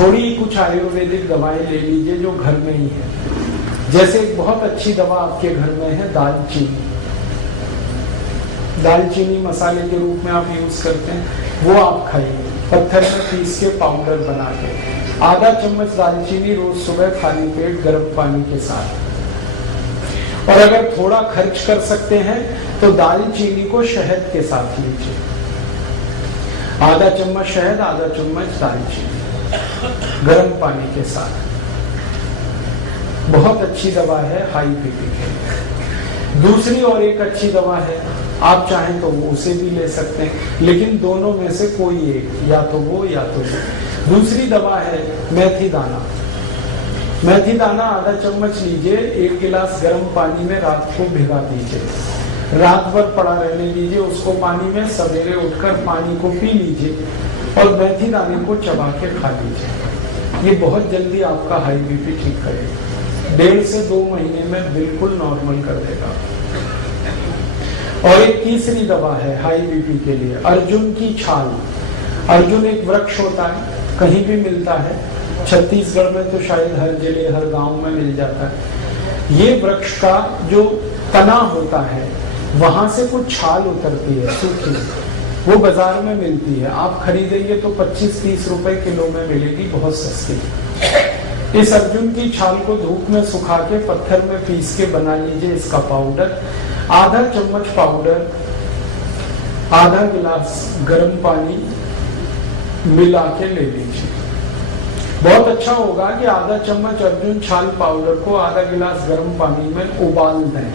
थोड़ी कुछ आयुर्वेदिक दवाएं ले लीजिए जो घर में ही है। जैसे एक बहुत अच्छी दवा आपके घर में है दालचीनी। दालचीनी मसाले के रूप में आप यूज करते हैं, वो आप खाइए पत्थर में पीस के पाउडर बना के। आधा चम्मच दालचीनी रोज सुबह खाली पेट गर्म पानी के साथ। और अगर थोड़ा खर्च कर सकते हैं तो दालचीनी को शहद के साथ लीजिए। आधा चम्मच शहद, आधा चम्मच दालचीनी गर्म पानी के साथ। बहुत अच्छी दवा है हाई बीपी के लिए। दूसरी और एक अच्छी दवा है, आप चाहें तो वो उसे भी ले सकते हैं, लेकिन दोनों में से कोई एक, या तो वो या तो वो। दूसरी दवा है मेथी दाना। मेथी दाना आधा चम्मच लीजिए, 1 गिलास गर्म पानी में रात को भिगा दीजिए, रात भर पड़ा रहने दीजिए उसको पानी में। सवेरे उठकर पानी को पी लीजिए और मेथी दाने को चबा के खा लीजिए। ये बहुत जल्दी आपका हाई बीपी ठीक करेगा। 1.5 से 2 महीने में बिल्कुल नॉर्मल कर देगा। और एक तीसरी दवा है हाई बीपी के लिए, अर्जुन की छाल। अर्जुन एक वृक्ष होता है, कहीं भी मिलता है, छत्तीसगढ़ में तो शायद हर जगह हर गांव में मिल जाता है। ये वृक्ष का जो तना होता है वहां से कुछ छाल उतरती है सूखी, वो बाजार में मिलती है। आप खरीदेंगे तो 25-30 रुपए किलो में मिलेगी, बहुत सस्ती। इस अर्जुन की छाल को धूप में सुखा के पत्थर में पीस के बना लीजिए इसका पाउडर। आधा चम्मच पाउडर आधा गिलास गर्म पानी मिला के ले लीजिए। बहुत अच्छा होगा कि आधा चम्मच अर्जुन छाल पाउडर को आधा गिलास गर्म पानी में उबाल दें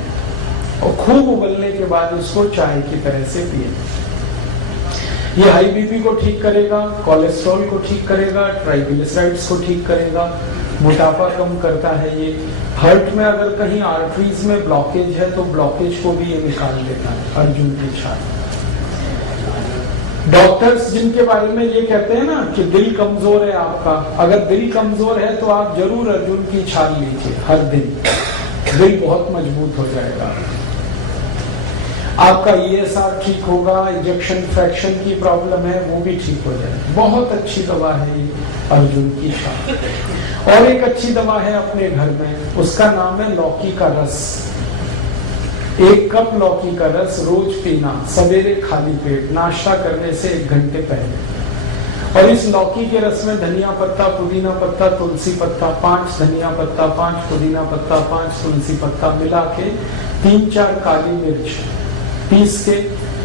और खूब उबलने के बाद इसको चाय की तरह से पिए। ये हाई बीपी को ठीक करेगा, कोलेस्ट्रॉल को ठीक करेगा, ट्राइग्लिसराइड्स को ठीक करेगा, मोटापा कम करता है। ये हार्ट में अगर कहीं आर्टरीज में ब्लॉकेज है तो ब्लॉकेज को भी ये निकाल देता है अर्जुन की छाल। डॉक्टर्स जिनके बारे में ये कहते हैं ना कि दिल कमजोर है आपका, अगर दिल कमजोर है तो आप जरूर अर्जुन की छाल लीजिए हर दिन, दिल बहुत मजबूत हो जाएगा। आपका ESR ठीक होगा, इंजेक्शन फ्रैक्शन की प्रॉब्लम है वो भी ठीक हो जाएगी। बहुत अच्छी दवा है ये अर्जुन की छाल। और एक अच्छी दवा है अपने घर में, उसका नाम है लौकी का रस। 1 कप लौकी का रस रोज पीना, सवेरे खाली पेट, नाश्ता करने से 1 घंटे पहले। और इस लौकी के रस में धनिया पत्ता, पुदीना पत्ता, तुलसी पत्ता, 5 धनिया पत्ता, 5 पुदीना पत्ता, 5 तुलसी पत्ता मिला के 3-4 काली मिर्च पीस के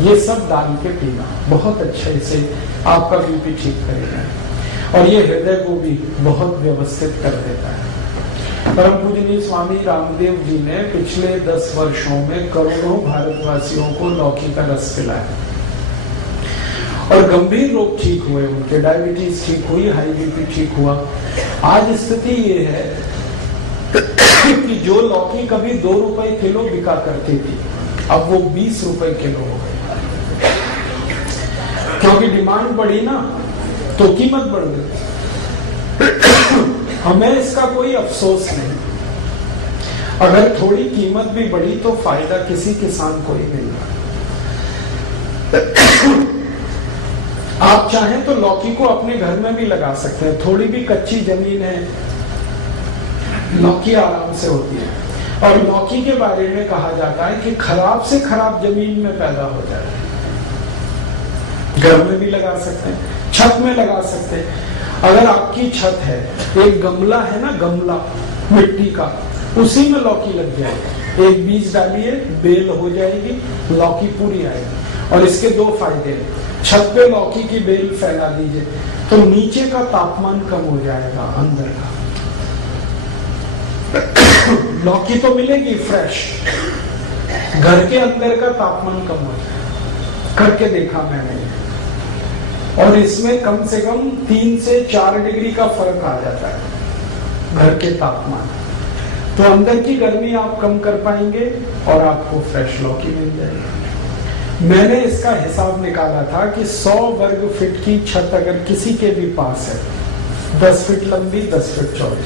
ये सब डाल के पीना, बहुत अच्छे से आपका बीपी ठीक करेगा। और ये हृदय को भी बहुत व्यवस्थित कर देता है। परम पूजनीय स्वामी रामदेव जी ने पिछले 10 वर्षों में करोड़ों भारतवासियों को लौकी का रस पिलाया और गंभीर रोग ठीक हुए उनके। डायबिटीज ठीक हुई, हाई बीपी ठीक हुआ। आज स्थिति ये है कि जो लौकी कभी 2 रुपए किलो बिका करती थी अब वो 20 रुपए किलो हो गई, क्योंकि डिमांड बढ़ी ना तो कीमत बढ़ गई। हमें इसका कोई अफसोस नहीं, अगर थोड़ी कीमत भी बढ़ी तो फायदा किसी किसान को ही मिल रहा। आप चाहें तो लौकी को अपने घर में भी लगा सकते हैं, थोड़ी भी कच्ची जमीन है लौकी आराम से होती है। और लौकी के बारे में कहा जाता है कि खराब से खराब जमीन में पैदा हो जाए। घर में भी लगा सकते हैं, छत में लगा सकते हैं। अगर आपकी छत है, एक गमला है ना, गमला मिट्टी का, उसी में लौकी लग जाएगी। एक बीज डालिए, बेल हो जाएगी, लौकी पूरी आएगी। और इसके 2 फायदे हैं। छत पे लौकी की बेल फैला दीजिए तो नीचे का तापमान कम हो जाएगा, अंदर का। लौकी तो मिलेगी फ्रेश, घर के अंदर का तापमान कम हो जाएगा। करके देखा मैंने, और इसमें कम से कम 3 से 4 डिग्री का फर्क आ जाता है घर के तापमान। तो अंदर की गर्मी आप कम कर पाएंगे और आपको फ्रेश लौकी मिल जाएगी। मैंने इसका हिसाब निकाला था कि 100 वर्ग फीट की छत अगर किसी के भी पास है, 10 फीट लंबी 10 फीट चौड़ी,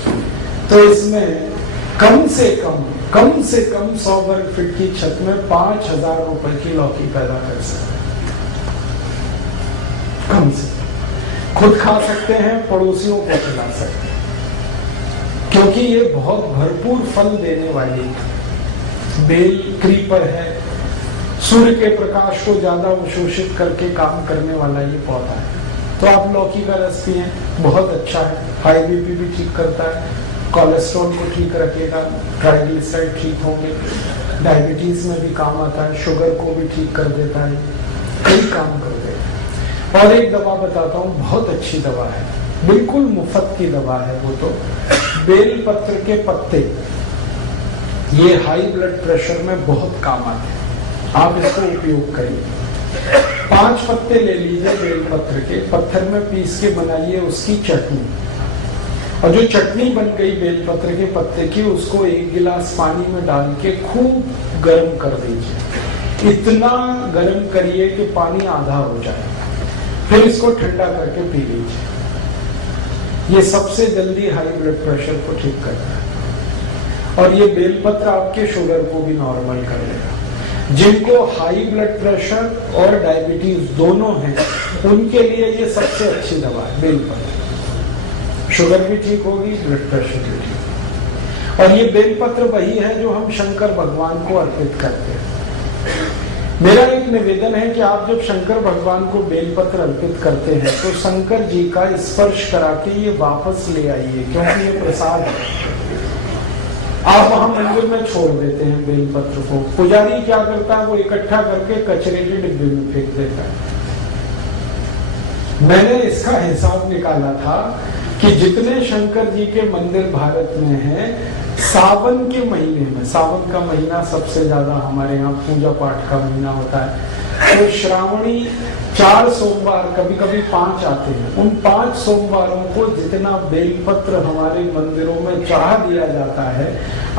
तो इसमें कम से कम 100 वर्ग फीट की छत में 5,000 रुपए की लौकी पैदा कर सकते, कम से। खुद खा सकते हैं, पड़ोसियों को खिला सकते हैं, क्योंकि ये बहुत भरपूर फल देने वाली बेल क्रीपर है। सूर्य के प्रकाश को ज्यादा अवशोषित करके काम करने वाला ये पौधा है। तो आप लौकी का रस पिए, बहुत अच्छा है, हाई बीपी भी ठीक करता है, कोलेस्ट्रॉल को ठीक रखेगा, ट्राइग्लिसराइड ठीक होंगे, डायबिटीज में भी काम आता है, शुगर को भी ठीक कर देता है, कई काम कर देता है। और एक दवा बताता हूँ, बहुत अच्छी दवा है, बिल्कुल मुफ्त की दवा है वो तो, बेल पत्र के पत्ते, ये हाई ब्लड प्रेशर में बहुत काम आते हैं, आप इसको उपयोग करिए। 5 पत्ते ले लीजिए बेल पत्र के, पत्थर में पीस के बनाइए उसकी चटनी, और जो चटनी बन गई बेल पत्र के पत्ते की, उसको 1 गिलास पानी में डाल के खूब गर्म कर दीजिए। इतना गर्म करिए कि पानी आधा हो जाए, फिर इसको ठंडा करके पी लीजिए। ये सबसे जल्दी हाई ब्लड प्रेशर को ठीक करता है, और ये बेलपत्र आपके शुगर को भी नॉर्मल कर देगा। जिनको हाई ब्लड प्रेशर और डायबिटीज दोनों हैं, उनके लिए ये सबसे अच्छी दवा है बेलपत्र। शुगर भी ठीक होगी, ब्लड प्रेशर भी ठीक होगी। और ये बेलपत्र वही है जो हम शंकर भगवान को अर्पित करते हैं। मेरा एक निवेदन है कि आप जब शंकर भगवान को बेलपत्र अर्पित करते हैं तो शंकर जी का स्पर्श करा के ये वापस ले आइए, क्योंकि ये प्रसाद है। आप वहां मंदिर में छोड़ देते हैं बेलपत्र को, पुजारी क्या करता है, वो इकट्ठा करके कचरे के डिब्बे में फेंक देता है। मैंने इसका हिसाब निकाला था कि जितने शंकर जी के मंदिर भारत में हैं, सावन के महीने में, सावन का महीना सबसे ज्यादा हमारे यहाँ पूजा पाठ का महीना होता है, तो श्रावणी 4 सोमवार, कभी कभी 5 आते हैं, उन 5 सोमवारों को जितना बेलपत्र हमारे मंदिरों में चढ़ा दिया जाता है,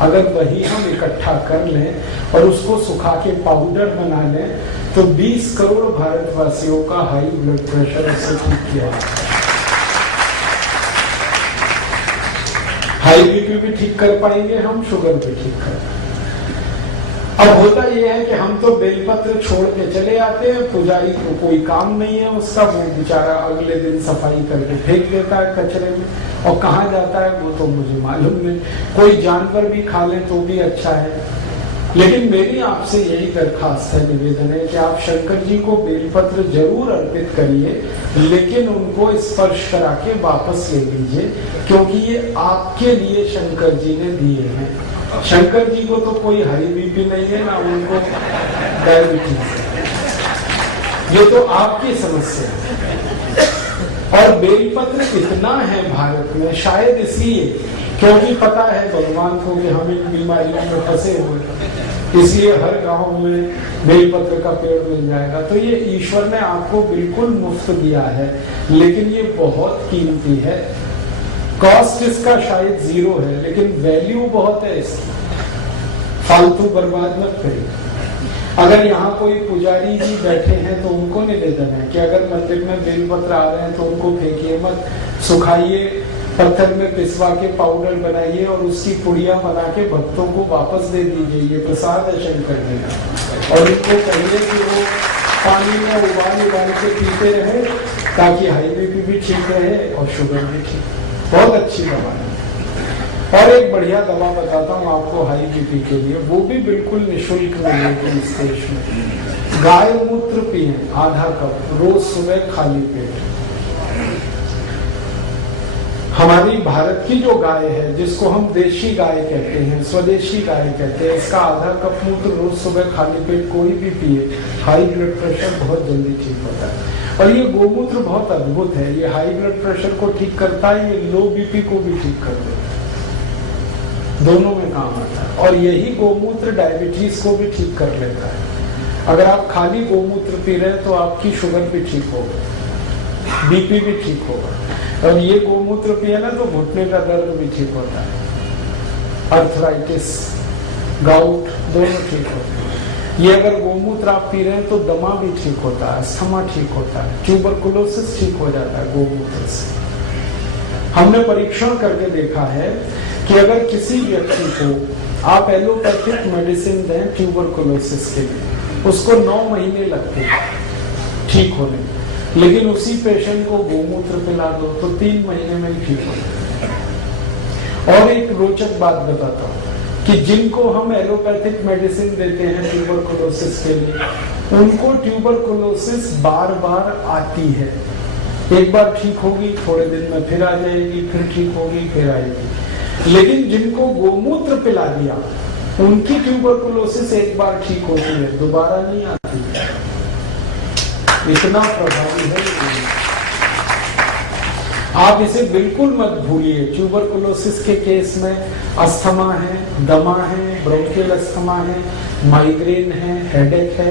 अगर वही हम इकट्ठा कर लें और उसको सुखा के पाउडर बना लें, तो 20 करोड़ भारतवासियों का हाई ब्लड प्रेशर इससे ठीक किया जाता है। हाई बीपी भी ठीक कर पाएंगे हम, शुगर भी ठीक कर पाएंगे। अब होता यह है कि हम तो बेलपत्र छोड़ के चले आते हैं, पुजारी को कोई काम नहीं है उसका, वो बेचारा अगले दिन सफाई करके फेंक देता है कचरे में, और कहाँ जाता है वो तो मुझे मालूम नहीं। कोई जानवर भी खा ले तो भी अच्छा है। लेकिन मेरी आपसे यही दरखास्त है, निवेदन है कि आप शंकर जी को बेलपत्र जरूर अर्पित करिए, लेकिन उनको स्पर्श करा के वापस ले लीजिए, क्योंकि ये आपके लिए शंकर जी ने दिए हैं। शंकर जी को तो कोई हाई बीपी नहीं है, ना उनको डायबिटीज है, ये तो आपकी समस्या है। और बेलपत्र इतना है भारत में, शायद इसलिए क्योंकि पता है भगवान को कि हम इन बीमारियों में फंसे हुए, इसलिए हर गांव में बेलपत्र का पेड़ मिल जाएगा। तो ये ईश्वर ने आपको बिल्कुल मुफ्त दिया है, लेकिन ये बहुत कीमती है। कॉस्ट इसका शायद 0 है, लेकिन वैल्यू बहुत है इसकी। फालतू बर्बाद मत करिए। अगर यहाँ कोई पुजारी जी बैठे हैं तो उनको निवेदन है कि अगर मंदिर में बेलपत्र आ रहे हैं तो उनको फेंकिए मत, सुखाइए, पत्थर में पिसवा के पाउडर बनाइए और उसकी पुड़िया बना के भक्तों को वापस दे दीजिए। ये प्रसाद है शंकर जी का, और इनको कहिए कि वो पानी में उबाल के पीते रहे, ताकि हाई बीपी भी ठीक रहे और शुगर भी ठीक। बहुत अच्छी दवा है। और एक बढ़िया दवा बताता हूँ आपको हाई बीपी के लिए, वो भी बिल्कुल निःशुल्क मिलेगी इस देश में। गाय मूत्र पिए आधा कप रोज सुबह खाली पेट। हमारी भारत की जो गाय है, जिसको हम देशी गाय कहते हैं, स्वदेशी गाय कहते हैं, इसका आधा कप मूत्र रोज सुबह खाली पेट कोई भी पिए, हाई ब्लड प्रेशर बहुत जल्दी ठीक होता है। और ये गोमूत्र बहुत अद्भुत है, ये हाई ब्लड प्रेशर को ठीक करता है, ये लो बीपी को भी ठीक कर देता है, दोनों में काम आता है। और यही गोमूत्र डायबिटीज को भी ठीक कर लेता है। अगर आप खाली गोमूत्र पी रहे हैं तो आपकी शुगर भी ठीक होगा, बीपी भी ठीक होगा। और ये गोमूत्र पिए ना तो घुटने का दर्द भी ठीक होता है, अर्थराइटिस, गाउट दोनों ठीक होते हैं। ये अगर गोमूत्र आप पी रहे हैं तो दमा भी ठीक होता है, अस्थमा ठीक होता है, ट्यूबरकुलोसिस ठीक हो जाता है गोमूत्र से। हमने परीक्षण करके देखा है कि अगर किसी व्यक्ति को आप एलोपैथिक मेडिसिन दें ट्यूबरकुलोसिस के लिए, उसको 9 महीने लगते हैं ठीक होने, लेकिन उसी पेशेंट को गोमूत्र पिला दो तो 3 महीने में ही ठीक हो जाए। और एक रोचक बात बताता हूँ कि जिनको हम एलोपैथिक मेडिसिन देते हैं ट्यूबरकुलोसिस के लिए, उनको ट्यूबरकुलोसिस बार बार आती है। एक बार ठीक होगी, थोड़े दिन में फिर आ जाएगी, फिर ठीक होगी, फिर आएगी। लेकिन जिनको गोमूत्र पिला दिया, उनकी ट्यूबरकुलोसिस एक बार ठीक होती है, दोबारा नहीं आती। इतना प्रभावी है। आप इसे बिल्कुल मत भूलिए। ट्यूबरकुलोसिस के केस में अस्थमा है, दमा है, ब्रोंकियल अस्थमा है, माइग्रेन है, हेडेक है,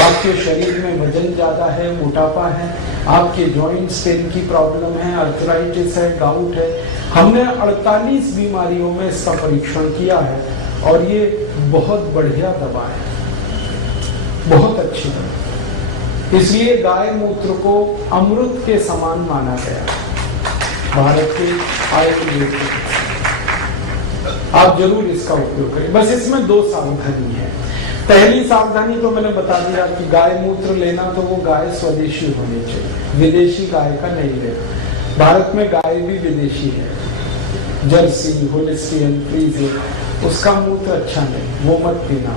आपके शरीर में वजन ज्यादा है, मोटापा है, आपके जॉइंट्स पेन की प्रॉब्लम है, अर्थराइटिस है, गाउट है। हमने 48 बीमारियों में इसका परीक्षण किया है और ये बहुत बढ़िया दवा है, बहुत अच्छी दवा। इसलिए गाय मूत्र को अमृत के समान माना गया भारत के आयुर्वेद में। आप जरूर इसका उपयोग करें। बस इसमें 2 सावधानी है। पहली सावधानी तो मैंने बता दिया कि गाय मूत्र लेना तो वो गाय स्वदेशी होनी चाहिए, विदेशी गाय का नहीं लेना। भारत में गाय भी विदेशी है, जर्सी, होलिस्टियन, फ्रीजियन, उसका मूत्र अच्छा नहीं, वो मत पीना।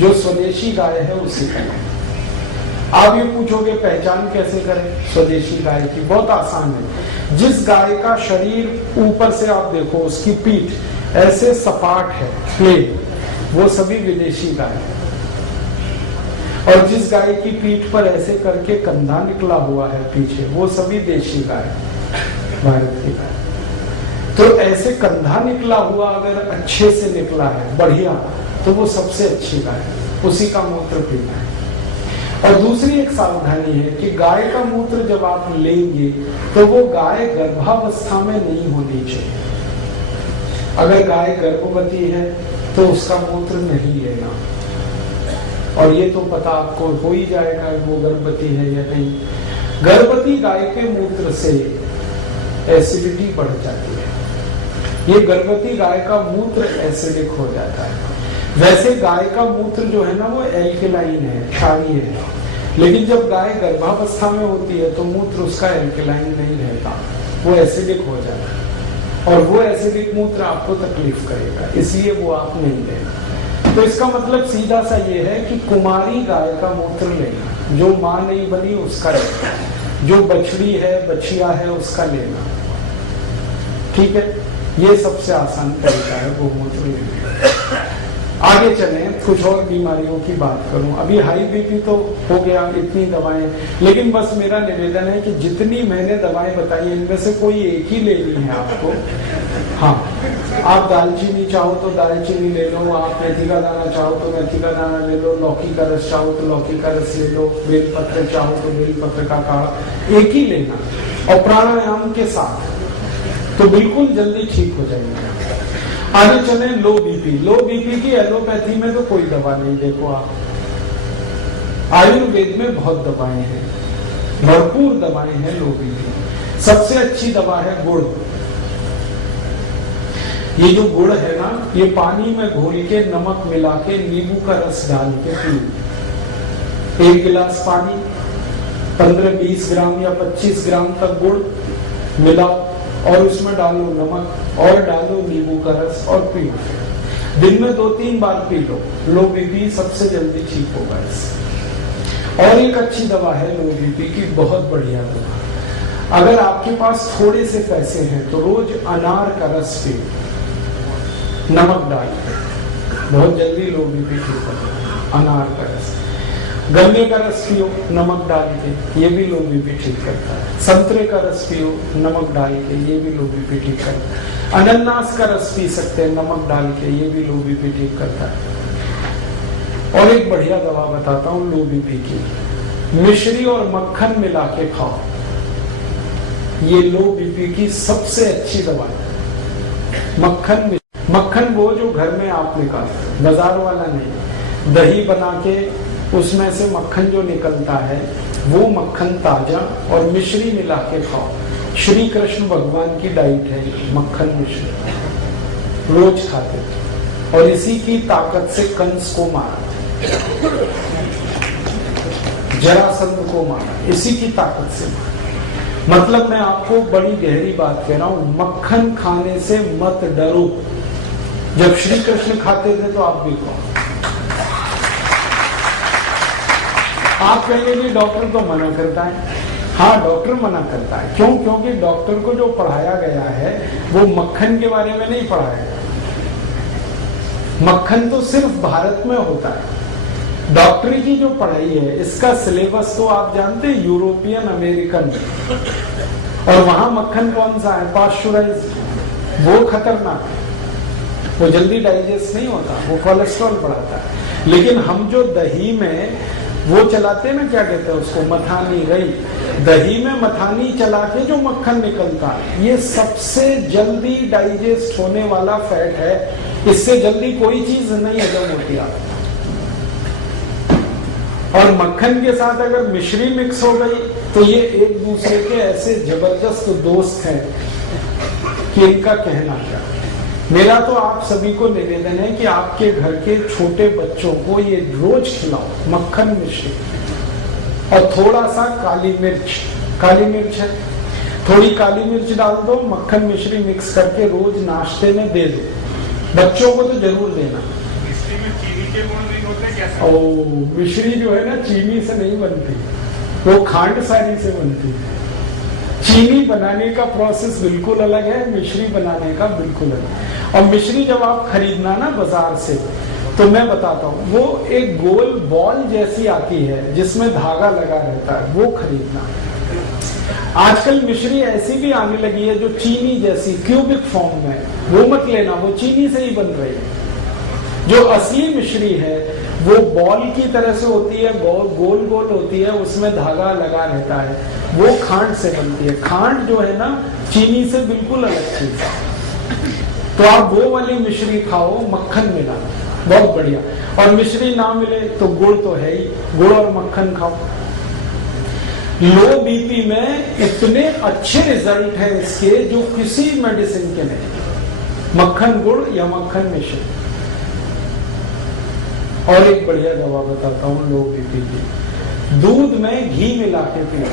जो स्वदेशी गाय है उसी का। आप ये पूछोगे पहचान कैसे करें स्वदेशी गाय की? बहुत आसान है। जिस गाय का शरीर ऊपर से आप देखो, उसकी पीठ ऐसे सपाट है, प्लेन, वो सभी विदेशी गाय है। और जिस गाय की पीठ पर ऐसे करके कंधा निकला हुआ है पीछे, वो सभी देशी गाय, भारत की गाय। तो ऐसे कंधा निकला हुआ अगर अच्छे से निकला है, बढ़िया, तो वो सबसे अच्छी गाय है, उसी का मूत्र पीना है। और दूसरी एक सावधानी है कि गाय का मूत्र जब आप लेंगे तो वो गाय गर्भावस्था में नहीं होनी चाहिए। अगर गाय गर्भवती है तो उसका मूत्र नहीं लेना। और ये तो पता आपको हो ही जाएगा वो गर्भवती है या नहीं। गर्भवती गाय के मूत्र से एसिडिटी बढ़ जाती है। ये गर्भवती गाय का मूत्र एसिडिक हो जाता है। वैसे गाय का मूत्र जो है ना वो एल्कलाइन है, क्षारीय है। लेकिन जब गाय गर्भावस्था में होती है तो मूत्र उसका एल्कलाइन नहीं रहता, वो एसिडिक हो जाता है। और वो एसिडिक मूत्र आपको तकलीफ करेगा, इसलिए वो आप नहीं लेना। तो इसका मतलब सीधा सा ये है कि कुमारी गाय का मूत्र लेना, जो माँ नहीं बनी उसका लेना, जो बछड़ी है, बछिया है, उसका लेना। ठीक है, ये सबसे आसान तरीका है गोमूत्र लेने। आगे चलें, कुछ और बीमारियों की बात करूं। अभी हाई बीपी तो हो गया, इतनी दवाएं, लेकिन बस मेरा निवेदन है कि जितनी मैंने दवाएं बताई इनमें से कोई एक ही लेनी है आपको। हाँ, आप दालचीनी चाहो तो दालचीनी ले लो, आप मेथी का दाना चाहो तो मेथी का दाना ले लो, लौकी का रस चाहो तो लौकी का रस ले लो, बेलपत्र चाहो तो बेलपत्र का काढ़ा, एक ही लेना और प्राणायाम के साथ, तो बिल्कुल जल्दी ठीक हो जाएंगे। आगे चले, लो बीपी। लो बीपी की एलोपैथी में तो कोई दवा नहीं। देखो आप, आयुर्वेद में बहुत दवाएं हैं, भरपूर दवाएं हैं लो बीपी। सबसे अच्छी दवा है गुड़। ये जो गुड़ है ना, ये पानी में घोल के नमक मिला के नींबू का रस डाल के पियो। 1 गिलास पानी, 15-20 ग्राम या 25 ग्राम तक गुड़ मिलाओ और उसमें डालो नमक और डालो नींबू का रस और पियो। दिन में 2-3 बार पी लो, लो बीपी सबसे जल्दी ठीक होगा इससे। और एक अच्छी दवा है लो बीपी की, बहुत बढ़िया दवा। अगर आपके पास थोड़े से पैसे हैं तो रोज अनार का रस पियो, नमक डाल के, बहुत जल्दी लो बीपी ठीक होता है। अनार का रस, गन्ने का रस पियो नमक डाल के, ये भी लो बीपी ठीक करता है। संतरे का रस पियो नमक डाल के, ये भी लो बीपी ठीक करता है। अनानास का रस पी सकते हैं नमक डाल के, ये भी लो बीपी ठीक करता है। और एक बढ़िया दवा बताता हूँ लो बीपी की, मिश्री और मक्खन मिला के खाओ, ये लो बीपी की सबसे अच्छी दवा है। मक्खन वो जो घर में आप निकालते, बाजार वाला नहीं। दही बना के उसमें से मक्खन जो निकलता है वो मक्खन ताजा, और मिश्री मिला के खाओ। श्री कृष्ण भगवान की डाइट है मक्खन मिश्री, रोज खाते थे और इसी की ताकत से कंस को मारा। जरासंध को मारा, इसी की ताकत से मारा। मतलब मैं आपको बड़ी गहरी बात कह रहा हूं, मक्खन खाने से मत डरो। जब श्री कृष्ण खाते थे तो आप भी खाओ। आप कहेंगे कि डॉक्टर तो मना करता है। हाँ, डॉक्टर मना करता है। क्यों? क्योंकि डॉक्टर को जो पढ़ाया गया है वो मक्खन के बारे में नहीं पढ़ाया गया। मक्खन तो सिर्फ भारत में होता है। डॉक्टरी की जो पढ़ाई है इसका सिलेबस तो आप जानते हैं, यूरोपियन अमेरिकन, और वहां मक्खन कौन सा है? पाश्चराइज। वो खतरनाक है, वो जल्दी डाइजेस्ट नहीं होता, वो कोलेस्ट्रॉल बढ़ाता है। लेकिन हम जो दही में वो चलाते हैं ना, क्या कहते हैं उसको, मथानी रही, दही में मथानी चला के जो मक्खन निकलता है, ये सबसे जल्दी डाइजेस्ट होने वाला फैट है। इससे जल्दी कोई चीज नहीं हजम होती आप। और मक्खन के साथ अगर मिश्री मिक्स हो गई तो ये एक दूसरे के ऐसे जबरदस्त दोस्त हैं कि इनका कहना क्या। मेरा तो आप सभी को निवेदन है कि आपके घर के छोटे बच्चों को ये रोज खिलाओ, मक्खन मिश्री और थोड़ा सा काली मिर्च। काली मिर्च है, थोड़ी काली मिर्च डाल दो, मक्खन मिश्री मिक्स करके रोज नाश्ते में दे दो। बच्चों को तो जरूर देना। ओ, मिश्री जो है ना चीनी से नहीं बनती, वो खांड सारी से बनती है। चीनी बनाने का प्रोसेस बिल्कुल अलग है, मिश्री बनाने का बिल्कुल अलग। और मिश्री जब आप खरीदना ना बाजार से, तो मैं बताता हूँ, वो एक गोल बॉल जैसी आती है जिसमें धागा लगा रहता है, वो खरीदना। आजकल मिश्री ऐसी भी आने लगी है जो चीनी जैसी क्यूबिक फॉर्म में, वो मत लेना, वो चीनी से ही बन रही है। जो असली मिश्री है वो बॉल की तरह से होती है, गोल गोल होती है, उसमें धागा लगा रहता है, वो खांड से बनती है। खांड जो है ना चीनी से बिल्कुल अलग चीज है। तो आप वो वाली मिश्री खाओ, मक्खन मिला, बहुत बढ़िया। और मिश्री ना मिले तो गुड़ तो है ही, गुड़ और मक्खन खाओ। लो बीपी में इतने अच्छे रिजल्ट है इसके जो किसी मेडिसिन के नहीं। मक्खन गुड़ या मक्खन मिश्री। और एक बढ़िया दवा बताता हूं लो बीपी की। दूध में घी मिला के पियो,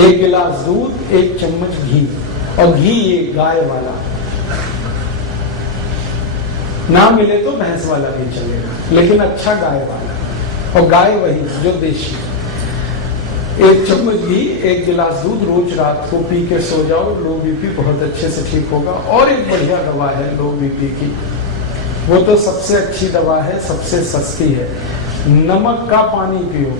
1 गिलास दूध, 1 चम्मच घी, और घी ये गाय वाला, ना मिले तो भैंस वाला भी चलेगा, लेकिन अच्छा गाय वाला। और गाय वही जो देशी। 1 चम्मच घी, 1 गिलास दूध, रोज रात को पी के सो जाओ, लो बीपी बहुत अच्छे से ठीक होगा। और एक बढ़िया दवा है लो बीपी की, वो तो सबसे अच्छी दवा है, सबसे सस्ती है। नमक का पानी पियो,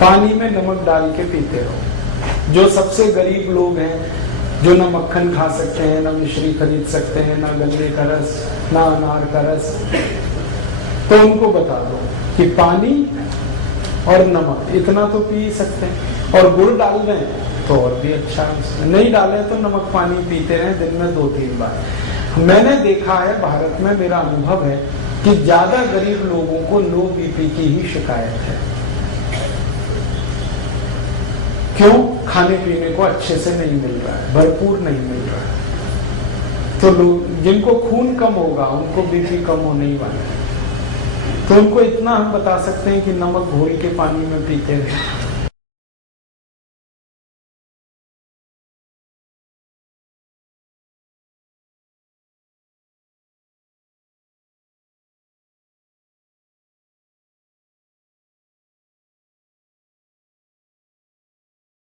पानी में नमक डाल के पीते रहो। जो सबसे गरीब लोग हैं, जो ना मक्खन खा सकते हैं, ना मिश्री खरीद सकते हैं, ना गन्ने का रस, ना अनार का रस, तो उनको बता दो कि पानी और नमक इतना तो पी सकते हैं। और गुड़ डाल दें तो और भी अच्छा है। नहीं डालें तो नमक पानी पीते हैं दिन में 2-3 बार। मैंने देखा है भारत में, मेरा अनुभव है कि ज्यादा गरीब लोगों को लो बीपी की ही शिकायत है। क्यों? खाने पीने को अच्छे से नहीं मिल रहा है, भरपूर नहीं मिल रहा है। तो लोग जिनको खून कम होगा उनको बीपी कम होने ही वाला है। तो उनको इतना हम बता सकते हैं कि नमक घोल के पानी में पीते रहे।